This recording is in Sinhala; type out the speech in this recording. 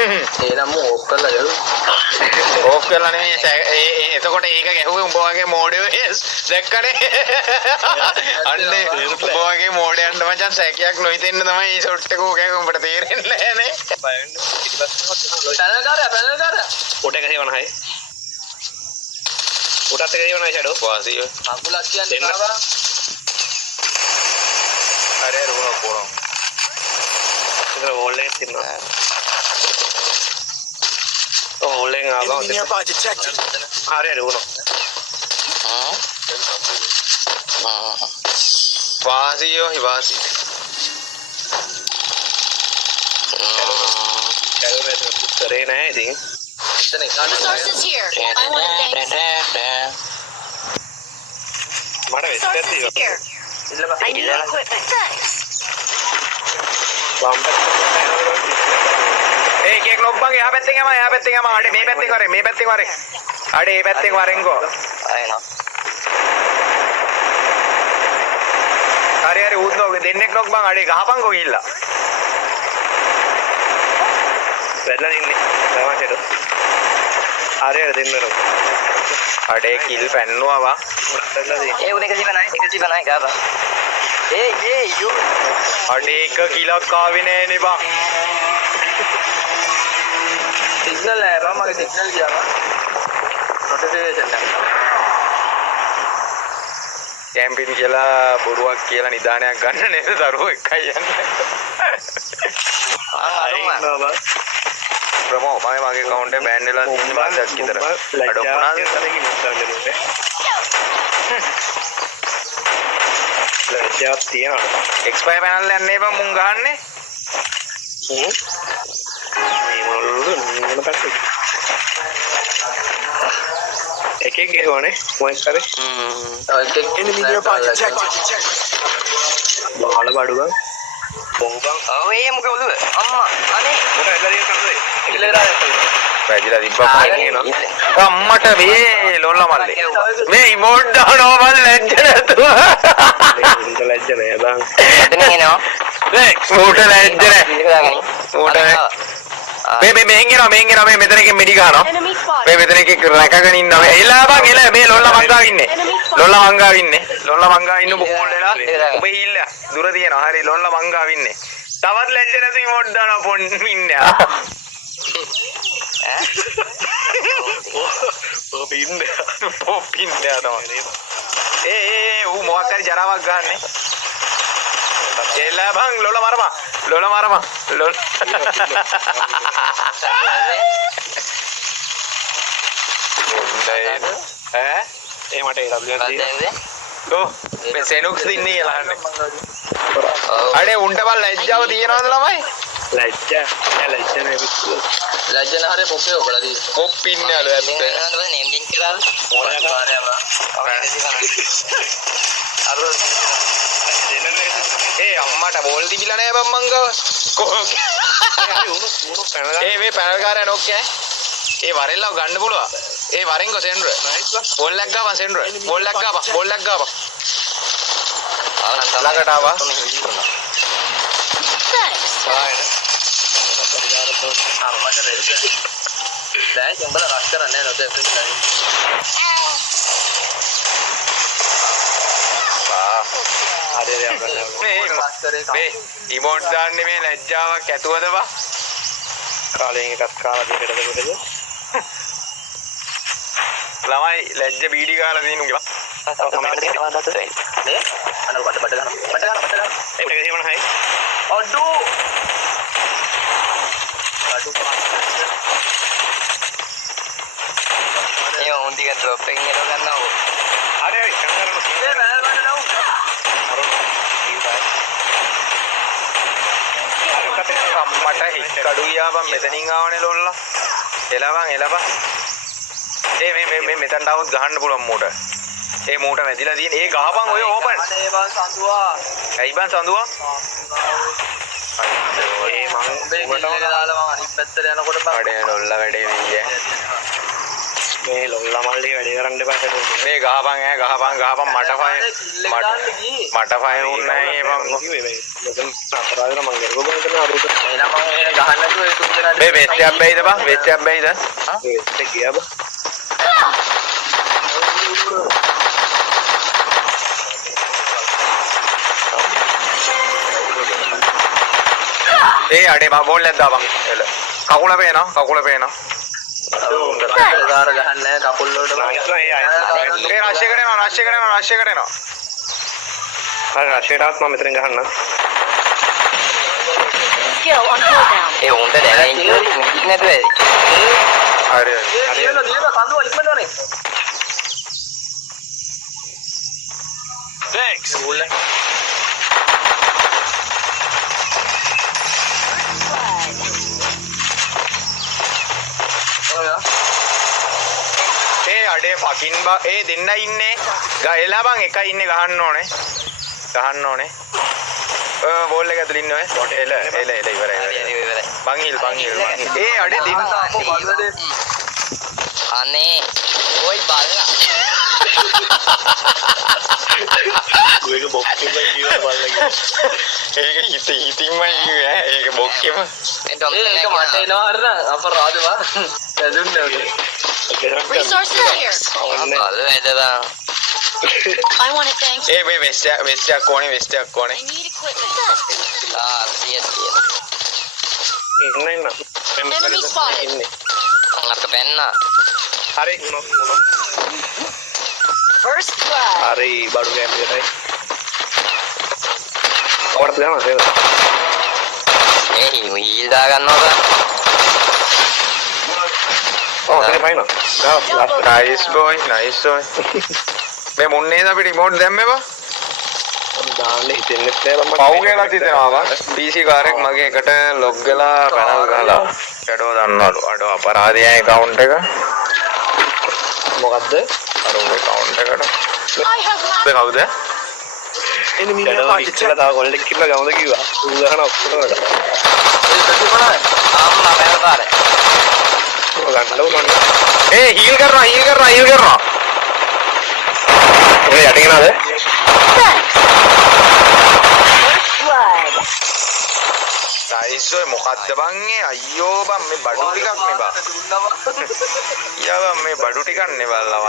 එහෙනම් ඕෆ් කරලා ගලු. ඕෆ් කරලා නෙමෙයි එතකොට ඒක ගැහුවේ උඹ වගේ මෝඩයෝ දැක්කනේ. අන්නේ උඹ වගේ මෝඩයන්ට මචං සැකයක් නොහිතෙන්න තමයි මේ ෂොට් එක ඕකේ උඹට තේරෙන්නේ නැහැ නේ. පැනල් කාරයා. පොට එක හේවන හයි. උටත් එක හේවන ෂැඩෝ. වාසිය. අකුලක් කියන්නේ ආවා. හරි රුණ පොරොන්. ඒක වෝල් එකේ තියෙනවා. වෝල් එකෙන් ආවා. හරි රුණ. වාසියෝ හිවාසි. කරේ නැහැ ඉතින්. Resources here. I want thanks. මට west Resources here. I need equipment. Thanks. एक लोग बंग यहाँ पैसे आड़े मे पैसे करे आड़े ये पैसे मारेंगे अरे अरे ऊद लोग दिन एक लोग बंग आड़े कहाँ बंग हो गिल्ला වෙලා ඉන්නේ තමයි ෂෙඩෝ. හරි හරි දෙන්න රෝ. අඩේ කිල් පැන්නුවා වා. ඒ උනේ 129 ගාවා. ඒ යු අඩේ එක කිලක් ආවේ නෑනේ බං. සිග්නල් ආවා මගේ සිග්නල් ගියා. නොටිෆිකේෂන් එක. කැම්පින් කියලා බොරුවක් කියලා නිදානයක් ගන්න නේද දරුවෝ එකයි යන්නේ. ප්‍රමෝ මම මගේ account එක බෑන් වෙලා තියෙන මාසයක් විතර. අඩොප් මොනවාද? ලැජ්ජාවක් තියනවා. expire panel යන්නේ බං මුං ගහන්නේ. මේ මොන පැත්තද? එකෙක් ගෙවනේ මොකක් කරේ? එකෙක් enemy nearby detected. බාල බඩුවා. පොංගම්. ඔව් ඒ මොකද ඔළුව? අම්මා අනේ මොකද ඇදලා තියෙන කන්දේ? ඉලෙරා දැක්කේ. වැදිලා තිබ්බා පයින් අම්මට මේ ලොල්ල මල්ලේ මේ ඉමෝට් දානවා මල් ලැජ්ජ නැතුව ඉන්ට ලැජ්ජ නෑ බං එතන එනවා මේ මූට ලැජ්ජ නෑ මූට මේ මෙහෙන් එනවා මේ මෙතන එකෙන් මිඩි ගන්නවා Enemy spotted. මේ මෙතන එකේ රැකගෙන ඉන්නවා එලා බං එලා මේ ලොල්ල මංගා ඉන්නේ ලොල්ල මංගා ඉන්න බෝල් වෙලා ඔබ හිල්ල දුර තියෙනවා හරි ලොල්ල මංගා ඉන්නේ තවත් ලැජ්ජ නැතුව ඉමෝට් දානවා පොන් ඉන්නේ පොපින්නේ තමයි ඌ මොකක් හරි ජරාවක් ගන්නනේ එලා බං ලොල මරමා ලොල ඈ ඒ මට ඒ ලබ්ලියක් තියෙනවා කො මේ සෙනුක්ස් දින්නේ කියලා අහන්නේ අඩේ උන්ට බල ලැජ්ජාව තියනවද ළමයි ලැජ්ජ නේ පිස්සු ලැජ්ජන හරේ පොකේ ඔබලා දී පොප්පින්නේ අලු ඇත්ත නේම් ලින්ක් කරලා මොනවා කාර්යම ඒ අම්මට බෝල් තිබිලා නෑ බං මං ගාව ඒ මේ පැනල් කාරයා නොක්කේ ඒ වරෙල්ලව ගන්න පුළුවන් ඒ වරෙන් ගෝ සෙන්ඩර් බෝල් එකක් ගාපන් සෙන්ඩර් බෝල් එකක් ගාපන් ළඟට ආවා Thanks. දැන් උඹලා රෂ් කරන්නේ නැද්ද මේ ඉමෝට් දාන්නේ මේ ලැජ්ජාවක් ඇතුවද බා කාලයෙන් එකක් කාලා දෙකට දෙකද ළමයි ලැජ්ජ බීඩි ගාලා දිනුගේ බා නේ අර බඩ ගන්න ඒක හේමන හයි අඩු ඒ උන්දික ඩ්‍රොප් එකෙන් එරව ගන්නවා හරි හරි කන්දරන ඒ බෑල් වල නෝ අම්මට හිට කඩු ගියා බං මෙතනින් ආවනේ ලොල්ලා එලවන් මේ මෙතනට આવොත් ගහන්න පුළුවන් මූට ඒ මූට වැදිලා තියෙන ඒ ගහපන් ඔය ඕපන් අනේ බං සඳුවා ඇයි බං සඳුවා ඒ මං උඹේ ගිල්ලේ දාලා මම අනිත් පැත්තට යනකොට බං වැඩේ ලොල්ලා වැඩේ වෙయ్యේ මේ ලොල්ලා මල්ලි වැඩි කරන්න එපා හිටු. මේ ගහපන් ගහපන් මට ෆයි උන්නේ නැහැ බං. මෙතන අපරාධන මං ගරුව ගන්න අරුත. එහෙනම් මම ගහන්න නැතුව ඒ තුන් දෙනා මේ වෙස්ට් එකක් බැයිද බං? වෙස්ට් එකක් බැයිද? ඒක ගියා බ. ඒ අඩේ බං බෝල් එකක් දාපන්. එල. කකුල පේනවා. දාර ගහන්න නැහැ කකුල් වලට ඒ රෂ් එකට එනවා. හරි රෂේටවත් මම මෙතන ගහන්න. Skill on cooldown. ඒ උන්ට දැනෙන්නේ නැතුව ඇති. හරි. දියලා කඳුව ඉක්මනටනේ. Thanks. ඒ අඩේ ෆකින් බා ඒ දෙන්න ඉන්නේ. ගහලා බං එකයි ඉන්නේ ගහන්න ඕනේ. බෝල් එක ඇතුළේ ඉන්නේ ඔය. එල ඉවරයි. බං හිල්. ඒ අඩේ දෙන්න අනේ ඔයි බලලා. ඒක බොක්කෙන් ගියා බලලා. ඒක හිතින්මයි කිව්වේ ඈ. ඒක බොක්කෙම. ඒක මට එනවා අර අපරාධවා. ඇදුන්නේ ඔගේ. Resources here. අද වැදලා. I want to thank. ඒ මේ වෙස්ට් එකක් ඕනේ. I need equipment. සිය. ඉන්න. Enemy spotted. අත පෙන්න. හරි First blood. හරි බඩු ගෑම්බියටයි. ඔකට යනවා සේව. ඒ හීල් දා ගන්නවා. ඒක පයින්නවා. නයිස් බොයි. මේ මුන්නේද අපිට රිමෝට් දැම්මේ බා? දාන්න හිතෙන්නේ නැහැ මම. පව් කියලා හිතෙනවා බා. PC කාර්යයක් මගේ එකට ලොග් වෙලා පැනල් ගහලා. ෂැඩෝ දන්නවලු. අඩෝ අපරාධයයි account එක. මොකද්ද? අර උගේ account එකට. I have මේ කවුද? එනිමි ඉස්සලා තව ගොල්ලෙක් කිව්වා ගමද කිව්වා. ඌ ගහන ඔක්කොම වල. ඒ ප්‍රතිපලයි. ආම්මා මෑවකාරේ. ගන්න ඕනනේ. ඒ හීල් කරනවා. ඔය යටින් එනවාද? blood. නයිස් ඔය මොකද්ද බං ඒ අයියෝ බං මේ බඩු ටිකක් නේ බා. යා බං මේ බඩු ටිකක් නේ බල්ලා